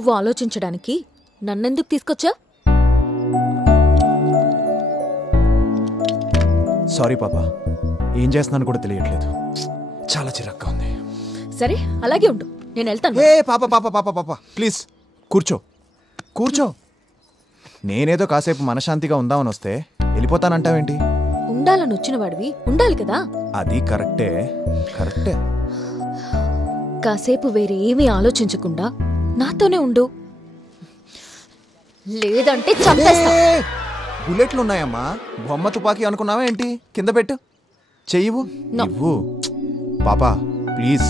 నువ్వు ఆలోచించడానికి నన్నెందుకు తీసుకొచ్చా? సారీ పాపా, ఏం చేస్తున్నాను కూడా తెలియట్లేదు. చాలా చిరాగ్గా ఉంది. సరే అలాగే ఉండు, నేను వెళ్తాను. ఏ పాప పాప పాప పాప ప్లీజ్ కూర్చో కూర్చో. నేనేదో కాసేపు మనశాంతిగా ఉందామని వస్తే వెళ్ళిపోతానంటావేంటి? ఉండాలని వచ్చిన వాడివి ఉండాలి కదా. అది కరెక్టే కరెక్టే. కాసేపు వేరే ఏమీ ఆలోచించకుండా నాతోనే ఉండు, లేదంటే చంపేస్తా. బుల్లెట్లు ఉన్నాయమ్మా, బొమ్మ తుపాకీ అనుకున్నావా ఏంటి? కింద పెట్టు, చెయ్యవు నువ్వు. పాపా ప్లీజ్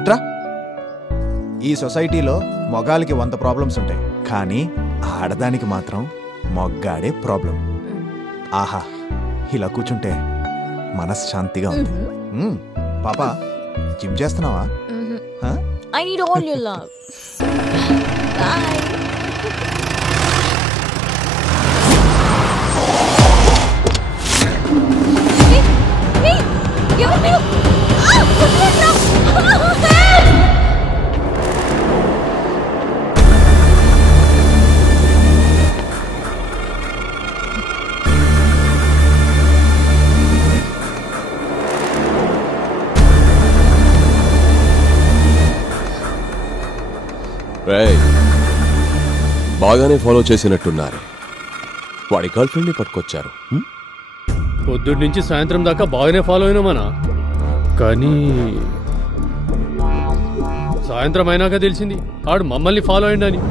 ఇట్రా. ఈ సొసైటీలో మొగాలికి 100 ప్రాబ్లమ్స్ ఉంటాయి, కానీ ఆడదానికి మాత్రం మొగ్గాడే ప్రాబ్లం. ఆహా, ఇలా కూర్చుంటే మనశ్శాంతిగా ఉంది. పాపా జిమ్ చేస్తున్నావా? I need all your love. Bye. Hey, give me. బాగానే ఫాలో చేసినట్టున్నారు. వాడి గర్ల్ ఫ్రెండ్ ని పట్టుకొచ్చారు. పొద్దుటి నుంచి సాయంత్రం దాకా బాగానే ఫాలో అయినామనా, కానీ సాయంత్రం అయినాక తెలిసింది ఆడు మమ్మల్ని ఫాలో అయ్యిండని.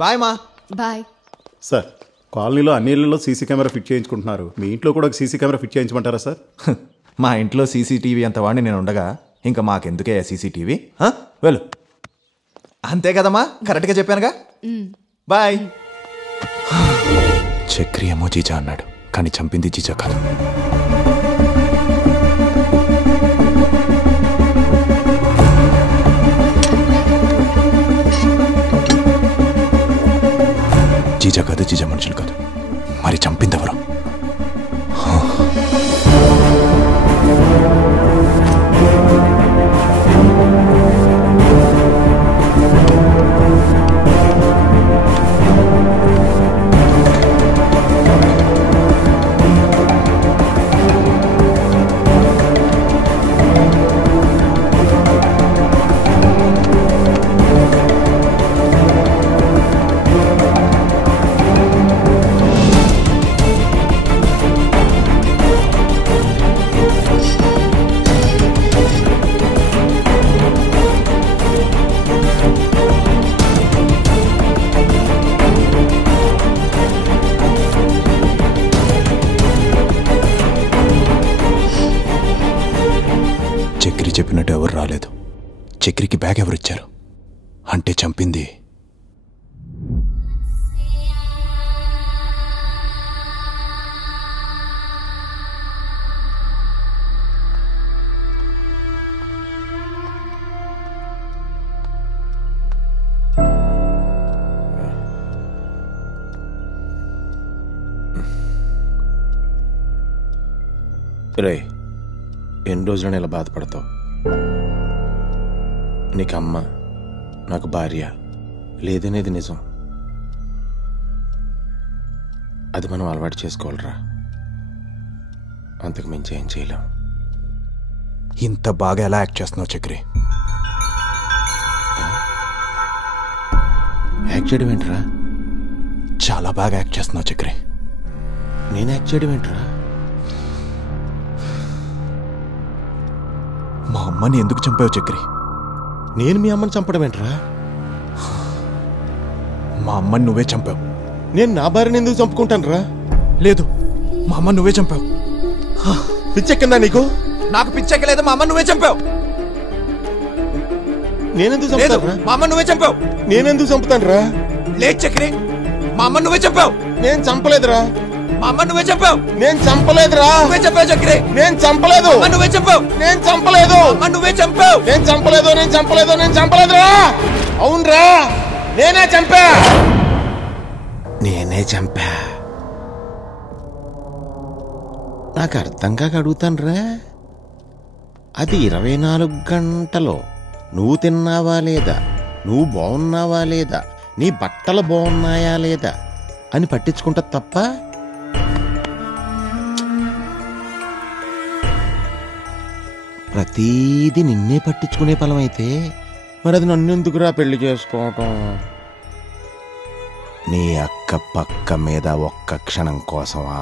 బాయ్ మా. బాయ్ సార్, కాలనీలో అన్ని ఇళ్లలో సీసీ కెమెరా ఫిట్ చేయించుకుంటున్నారు. మీ ఇంట్లో కూడా ఒక సీసీ కెమెరా ఫిట్ చేయించమంటారా సార్? మా ఇంట్లో సీసీటీవీ అంత వాడిని నేను ఉండగా ఇంకా మాకెందుకే సీసీటీవీ? వెళ్ళు. అంతే కదమ్మా, కరెక్ట్గా చెప్పానుగా. బాయ్. చక్రి ఏమో జీజా అన్నాడు, కానీ చంపింది జీజా కాదు. జీజా కాదు, జీజా మనుషులు కాదు. మరి చంపింది ఎవరు? చక్రి చెప్పినట్టు ఎవరు రాలేదు. చక్రికి బ్యాగ్ ఎవరిచ్చారు? అంటే చంపింది రే. ఎన్ని రోజులని ఇలా బాధపడతావు? నీకమ్మ నాకు భార్య లేదనేది నిజం. అది మనం అలవాటు చేసుకోవాలరా, అంతకు మించి ఏం చేయలేం. ఇంత బాగా ఎలా యాక్ట్ చేస్తున్నావు చక్రి? యాక్ట్ చేయడం ఏంట్రా? చాలా బాగా యాక్ట్ చేస్తున్నావు చక్రి. నేను యాక్ట్ చేయడం ఏంట్రా? మా అమ్మని ఎందుకు చంపావు చక్రి? నేను మీ అమ్మని చంపడం ఏంట్రా? మా అమ్మని నువ్వే చంపావు. నేను నా భార్యని ఎందుకు చంపుకుంటాను రా? లేదు, మా అమ్మని నువ్వే చంపావు. పిచ్చెక్కిందా నీకు? నాకు పిచ్చెక్కలేదు, మా అమ్మని నువ్వే చంపావు. నేనెందుకు లేదు, చంపుతాను? మా అమ్మని నువ్వే చంపావు. నేనెందుకు చంపుతాను రా? లేదు చక్రి, మా అమ్మని నువ్వే చంపావు. నేను చంపలేదురా. మా అమ్మని నువ్వే చంపావు. నేను చంపలేదురా. నువ్వే చంపావు చక్రి. నేను చంపలేదు. అమ్మ నువ్వే చంపావు. నేను చంపలేదు. అమ్మ నువ్వే చంపావు. నేను చంపలేదు. నేను చంపలేదు. నేను చంపలేదురా. అవునరా, నేనే చంపా. నేనే చంపా. నాకు అర్థం కాక అడుగుతాను రా. అది 24 గంటలో నువ్వు తిన్నావా లేదా, నువ్వు బాగున్నావా లేదా, నీ బట్టలు బాగున్నాయా లేదా అని పట్టించుకుంటా తప్ప ప్రతీది నిన్నే పట్టించుకునే ఫలమైతే మరి అది నన్నెందుకురా పెళ్లి చేసుకోవటం? నీ అక్క పక్క మీద ఒక్క క్షణం కోసమా?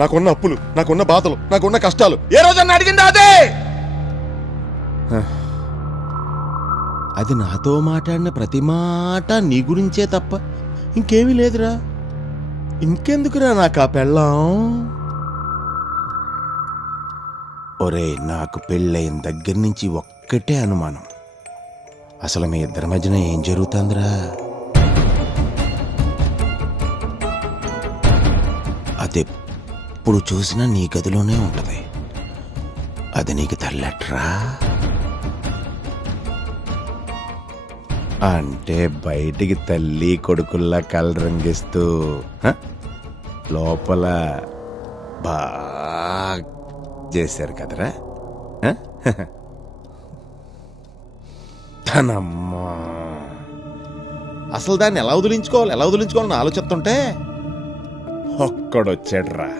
నాకున్న అప్పులు, నాకున్న బాధలు, నాకున్న కష్టాలు ఏ రోజన్నా అడిగిందా? అది నాతో మాట్లాడిన ప్రతి మాట నీ గురించే తప్ప ఇంకేమీ లేదురా. ఇంకెందుకురా నాకు ఆ పెళ్ళాం? ఒరే, నాకు పెళ్ళైన దగ్గర నుంచి ఒక్కటే అనుమానం, అసలు మీ ఇద్దరి మధ్యన ఏం జరుగుతుందిరా? అదెప్పుడు చూసినా నీ గదిలోనే ఉంటది. అది నీకు తల్లట్రా? అంటే బయటికి తల్లి కొడుకుల్లా కలరంగిస్తూ లోపల బాగా చేశారు కదరా తనమ్మా. అసలు దాన్ని ఎలా వదిలించుకోవాలని ఆలోచిస్తుంటే ఒక్కడొచ్చాడ్రా.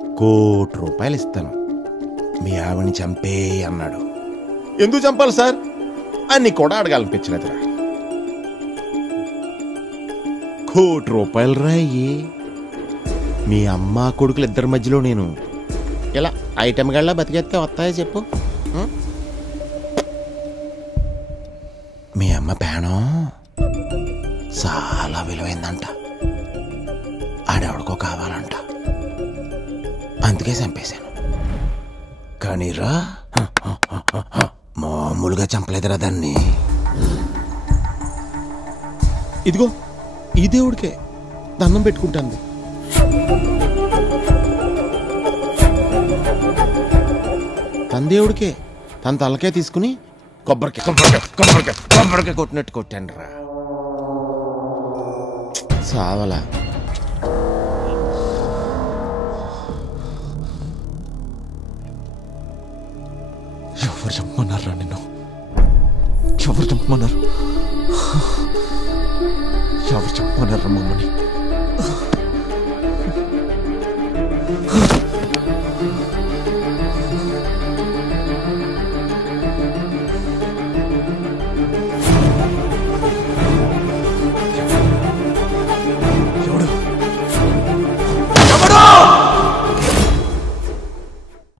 1 కోటి రూపాయలు ఇస్తాను, మీ ఆవిని చంపే అన్నాడు. ఎందుకు చంపాలి సార్ అని కూడా అడగాలనిపించలేదురా. 1 కోటి రూపాయలు రాయి. మీ అమ్మ కొడుకులు ఇద్దరి మధ్యలో నేను ఇలా ఐటెం గల్లా బతికేస్తే వస్తాయో చెప్పు? మీ అమ్మ ప్రాణం చాలా విలువైందంట, ఆడెవడికో కావాలంట, అందుకే చంపేశాను. కానీ రా, మామూలుగా చంపలేదురా దాన్ని. ఇదిగో ఈ దేవుడికే దండం పెట్టుకుంటాను. తన దేవుడికే, తన తలకే తీసుకుని కొబ్బరికాయ కొట్టినట్టు కొట్టాను రా. సావలా. ఎవరు చంపమన్నారా నిన్ను? ఎవరు చంపమన్నారు? ఎవరు చంపమన్నారా మమ్మల్ని?